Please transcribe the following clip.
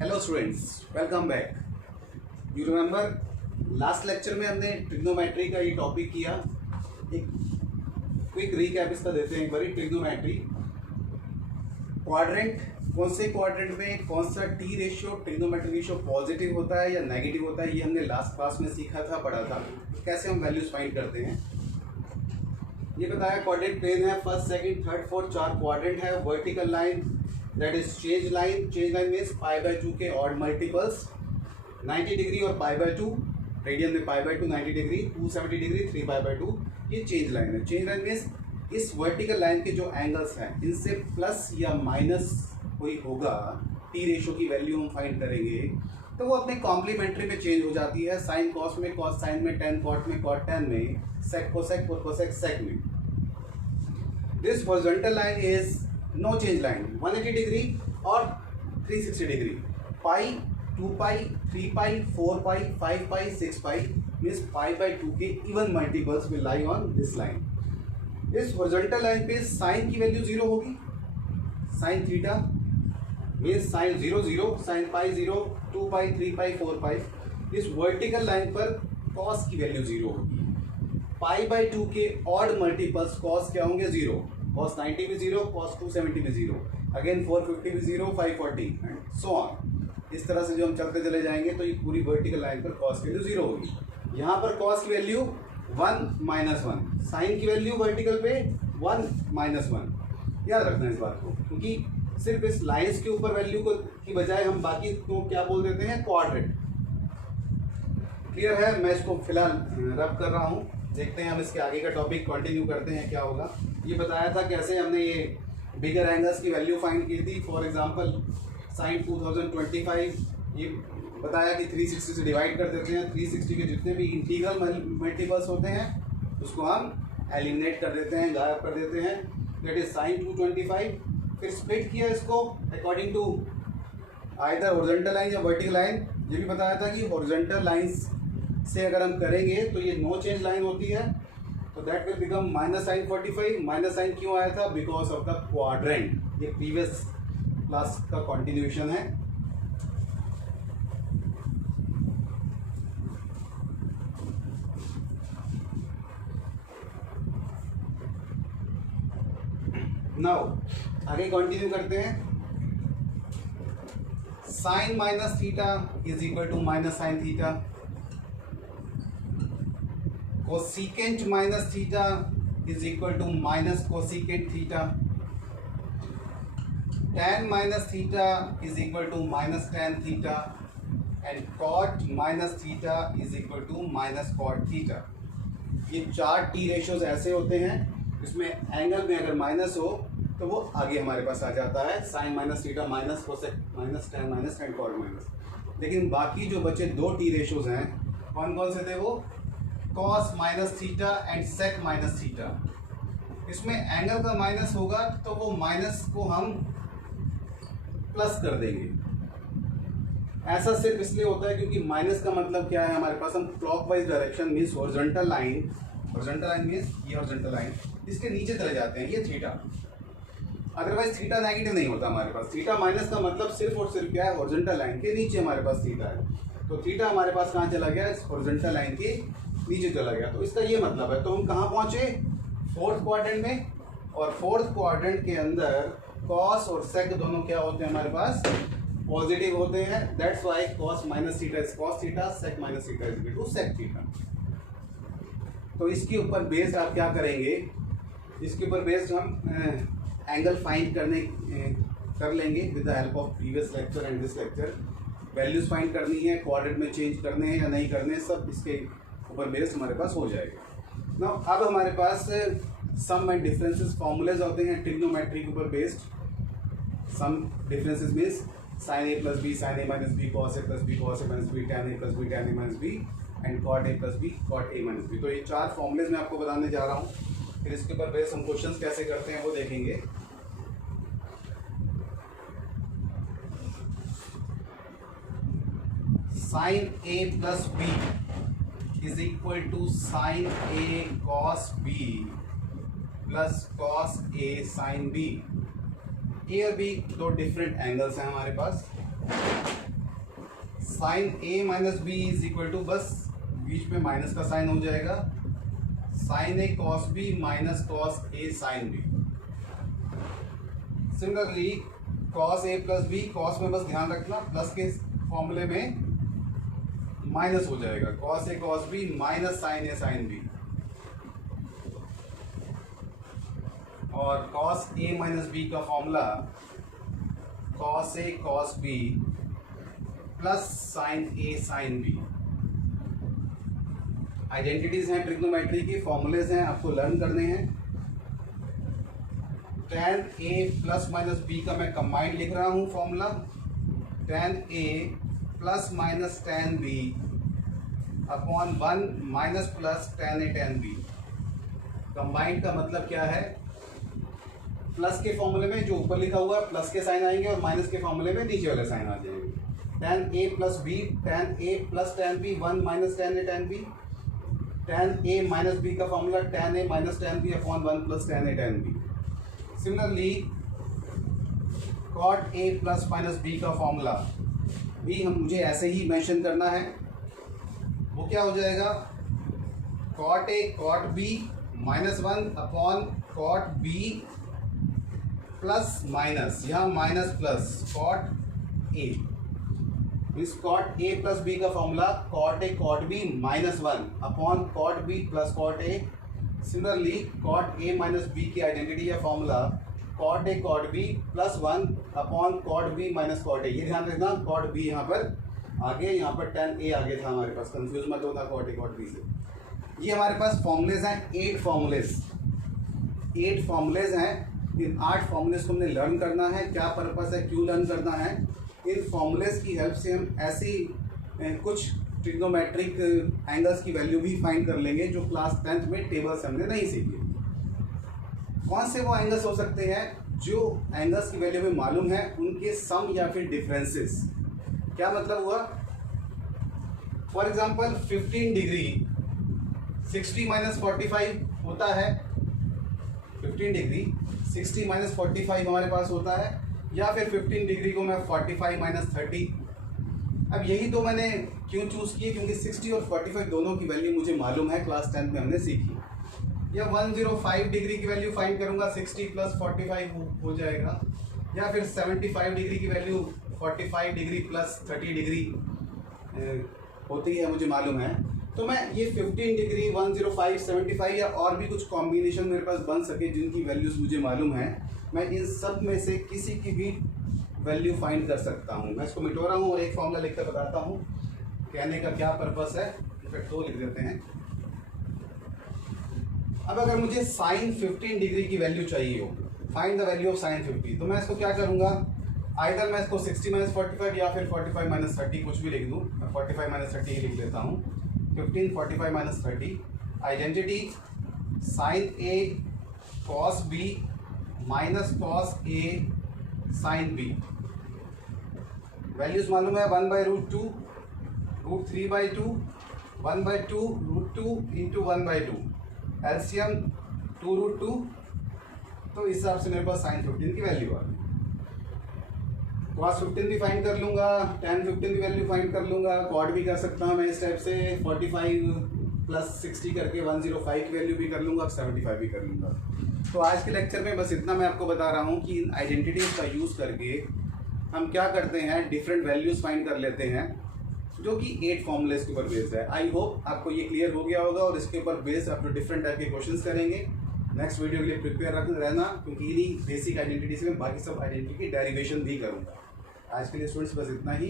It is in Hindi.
Hello students, welcome back. You remember last lecture में हमने ट्रिग्नोमेट्री का ये टॉपिक किया। एक क्विक रीकैप इसका देते हैं एक बारी। ट्रिग्नोमेट्री क्वाड्रेंट, कौन से क्वाड्रेंट में कौन सा T ratio trigonometry ratio positive होता है या नेगेटिव होता है, ये हमने लास्ट क्लास में सीखा था, पढ़ा था। कैसे हम वैल्यूज फाइंड करते हैं ये बताया। क्वाड्रेंट प्लेन है, फर्स्ट सेकंड थर्ड फोर्थ चार क्वाड्रेंट है। Vertical line that is change line means π/2 के ऑड मल्टीपल्स 90 डिग्री और π/2, रेडियन में π/2 90 डिग्री, 270 डिग्री 3π/2, ये चेंज लाइन है। चेंज लाइन मीन्स इस वर्टिकल लाइन के जो एंगल्स हैं इनसे प्लस या माइनस कोई होगा, टी रेशो की वैल्यू हम फाइंड करेंगे तो वो अपने कॉम्प्लीमेंट्री में चेंज हो जाती है। साइन कॉस में, कॉस साइन में, टेन कॉट में, कॉट टेन में, सेक कोसेक और कोसेक सेक में। This horizontal line is no change line, 180 degree और 360 डिग्री, पाई 2 पाई 3 पाई 4 पाई 5 पाई 6 पाई मीन्स π/2 के even multiples will lie on this line. इस हॉरिजॉन्टल लाइन पे साइन की वैल्यू 0 होगी, sine theta means sign 0 0, sine pi 0, 2 पाई 3 पाई 4 पाई। इस वर्टिकल लाइन पर कॉस की वैल्यू 0 होगी। π/2 के ऑड मल्टीपल्स कॉस क्या होंगे? 0, cos 90 भी 0, cos 270 भी 0, अगेन 450 भी 0, 540 एंड सो ऑन। इस तरह से जो हम चलते चले जाएंगे तो ये पूरी वर्टिकल लाइन पर cos की वैल्यू 0 होगी। यहाँ पर cos की वैल्यू 1 -1, साइन की वैल्यू वर्टिकल पे 1 -1। याद रखना इस बात को, क्योंकि सिर्फ इस लाइन्स के ऊपर वैल्यू को की बजाय हम बाकी को क्या बोल देते हैं? क्वाड्रेंट। क्लियर है? मैं इसको फिलहाल रब कर रहा हूँ, देखते हैं हम इसके आगे का टॉपिक कंटिन्यू करते हैं क्या होगा। ये बताया था कैसे हमने ये बिगर एंगल्स की वैल्यू फाइंड की थी। फॉर एग्जांपल साइन 2025, ये बताया कि 360 से डिवाइड कर देते हैं। 360 के जितने भी इंटीग्रल मल्टीपल्स होते हैं उसको हम एलिमिनेट कर देते हैं, गायब कर देते हैं। That is sine 225। फिर स्प्लिट किया इसको according to either horizontal line या वर्टिकल लाइन। ये भी बताया था कि हॉरिजॉन्टल लाइंस से अगर हम करेंगे तो ये नो चेंज लाइन होती है, तो that will become -sin45। Minus sine क्यों आया था? Because of the quadrant. ये प्रीवियस क्लास का कंटिन्यूएशन है। नाउ आगे कंटिन्यू करते हैं। Sine minus theta is equal to minus sine theta, cosecant minus theta is equal to minus cosecant theta, tan minus theta is equal to minus tan theta and cot minus theta is equal to minus cot theta. ये चार टी रेशियोज ऐसे होते हैं इसमें एंगल में अगर माइनस हो तो वो आगे हमारे पास आ जाता है। Sine minus theta minus cosec minus tan minus and cot minus. लेकिन बाकी जो बचे दो टी रेशियोज हैं कौन कौन से थे? वो cos minus theta and sec minus theta. इसमें एंगल का माइनस होगा तो वो माइनस को हम प्लस कर देंगे। ऐसा सिर्फ इसलिए होता है क्योंकि माइनस का मतलब क्या है हमारे पास? हम clockwise direction means horizontal line means ये हॉरिजॉन्टल लाइन इसके नीचे चले जाते हैं, ये थीटा। अदरवाइज थीटा नेगेटिव नहीं होता हमारे पास। थीटा माइनस का मतलब सिर्फ और सिर्फ क्या है? हॉरिजॉन्टल लाइन के नीचे हमारे पास थीटा है। तो थीटा हमारे पास कहाँ चला गया? इस हॉरिजॉन्टल लाइन के नीचे चला गया। तो इसका ये मतलब है। तो हम कहाँ पहुँचे? फोर्थ क्वाड्रेंट में। और फोर्थ क्वाड्रेंट के अंदर कॉस और सेक दोनों क्या होते हैं हमारे पास? पॉजिटिव होते हैं। That's why cos minus theta is cos theta, sec minus theta is equal to sec theta. तो इसके ऊपर बेस्ड आप क्या करेंगे? इसके ऊपर बेस्ड हम एंगल फाइंड कर लेंगे with the help of previous lecture and this lecture. Values find करनी है, क्वाड्रेंट में चेंज करने हैं या नहीं करने, सब इसके ऊपर बेस्ड हमारे पास हो जाएगा। नाउ अब हमारे पास सम एंड डिफरेंसेस फॉर्मूलेज होते हैं ट्रिग्नोमेट्री के ऊपर based. Sum differences means sin a plus b sin a minus b, cos a plus b cos a minus b, tan a plus b tan a minus b and cot a plus b cot a minus b। तो ये चार फॉर्मूलेज मैं आपको बताने जा रहा हूँ। फिर इसके ऊपर बेस्ड हम क्वेश्चंस कैसे करते हैं वो देखेंगे। sin a plus b is equal to sin a cos b plus cos a sin b। ए और बी दो डिफरेंट एंगल्स हैं हमारे पास। Sine A minus B is equal to, बस बीच में माइनस का साइन हो जाएगा, sine A cos B minus cos A sine B. Similarly cos A plus B, cos में बस ध्यान रखना प्लस के फॉर्मूले में माइनस हो जाएगा, cos A cos B minus sine A sine B. और कॉस ए माइनस बी का formula cos A cos B plus sine A sine B. Identities हैं ट्रिग्नोमेट्री की, फॉर्मूलेज हैं, आपको लर्न करने हैं। tan a plus minus B का मैं कंबाइंड लिख रहा हूँ formula, tan a plus minus tan b upon 1 minus plus tan a tan b। Combined का मतलब क्या है, प्लस के फॉर्मूले में जो ऊपर लिखा हुआ है प्लस के साइन आएंगे और माइनस के फॉर्मूले में नीचे वाले साइन आ जाएंगे। tan a plus b, tan a plus tan b 1 minus tan a tan b, tan a minus b का formula tan a minus tan b upon 1 plus tan a tan b। Similarly cot a plus minus b का फॉर्मूला भी मुझे ऐसे ही मेंशन करना है, वो क्या हो जाएगा, cot a cot b minus 1 upon cot b plus minus, यहाँ माइनस प्लस cot a, इस cot a प्लस b का formula cot a cot b minus 1 upon cot b plus cot a। Similarly cot a minus b की आइडेंटिटी या formula cot a cot b plus 1 upon cot b minus cot a। ये ध्यान रखना cot b यहाँ पर आगे, यहाँ पर tan a आगे था हमारे पास, कंफ्यूज मत होना cot a cot b से। ये हमारे पास फॉर्मूलेज हैं 8 फॉर्मूलेज हैं। इन 8 फॉर्मूलेज को हमने लर्न करना है, क्या पर्पस है, क्यों लर्न करना है। इन फॉर्मूलेज की हेल्प से हम ऐसी कुछ ट्रिग्नोमेट्रिक एंगल्स की वैल्यू भी फाइंड कर लेंगे जो क्लास 10th में टेबल से हमने नहीं सीखे। कौन से वो एंगल्स हो सकते हैं जो एंगल्स की वैल्यू में मालूम है, उनके सम या फिर डिफरेंसेस। क्या मतलब हुआ, फॉर एग्जांपल 15 डिग्री 60 माइनस 45 होता है, 15 डिग्री 60 माइनस 45 हमारे पास होता है, या फिर 15 डिग्री को मैं 45 माइनस 30। अब यही तो मैंने क्यों चूज़ किए, क्योंकि 60 और 45 दोनों की वैल्यू मुझे मालूम है, क्लास 10th में हमने सीखी। या 105 डिग्री की वैल्यू फाइंड करूंगा, 60 प्लस 45 हो जाएगा, या फिर 75 डिग्री की वैल्यू 45 डिग्री प्लस 30 डिग्री होती है, मुझे मालूम है। तो मैं ये 15 डिग्री 105 75 या और भी कुछ कॉम्बिनेशन मेरे पास बन सके जिनकी वैल्यूज़ मुझे मालूम है, मैं इन सब में से किसी की भी वैल्यू फाइंड कर सकता हूँ। मैं इसको मिटो रहा हूँ और एक फॉर्मूला लिखकर बताता हूँ, कहने का क्या पर्पस है। इनफैक्ट 2 लिख देते हैं। अब अगर मुझे साइन 15 डिग्री की वैल्यू चाहिए हो, find the value of sine 50, तो मैं इसको क्या करूँगा, आइदर मैं इसको 60 माइनस 45 या फिर 45 माइनस 30 कुछ भी लिख दूँ। मैं 45 माइनस 30 ही लिख लेता हूँ। 15 45 minus 30, identity sign A cos B minus cos A sine B. Values मालूम है, 1/√2, √3/2, 1/2, √2 इंटू 1/2, एलसीएम 2√2। तो इस हिसाब से मेरे पास साइन 15 की वैल्यू आ गई। कॉस 15 भी फाइंड कर लूँगा, tan 15 की वैल्यू फाइंड कर लूँगा, कॉट भी कर सकता हूँ मैं इस टाइप से, 45 प्लस 60 करके 105 की वैल्यू भी कर लूँगा, 75 भी कर लूँगा। तो आज के लेक्चर में बस इतना मैं आपको बता रहा हूँ कि इन आइडेंटिटीज़ का यूज़ करके हम क्या करते हैं, डिफरेंट वैल्यूज़ फाइंड कर लेते हैं, जो कि 8 फॉर्मूलेज के ऊपर बेस्ड है। आई होप आपको ये क्लियर हो गया होगा और इसके ऊपर बेस्ड आप डिफरेंट टाइप के क्वेश्चंस करेंगे। नेक्स्ट वीडियो के लिए प्रिपेयर रहना, क्योंकि इन्हीं बेसिक आइडेंटिटी से मैं बाकी सब आइडेंटिटी की डेरिवेशन भी करूँगा। आज के लिए स्टूडेंट्स बस इतना ही।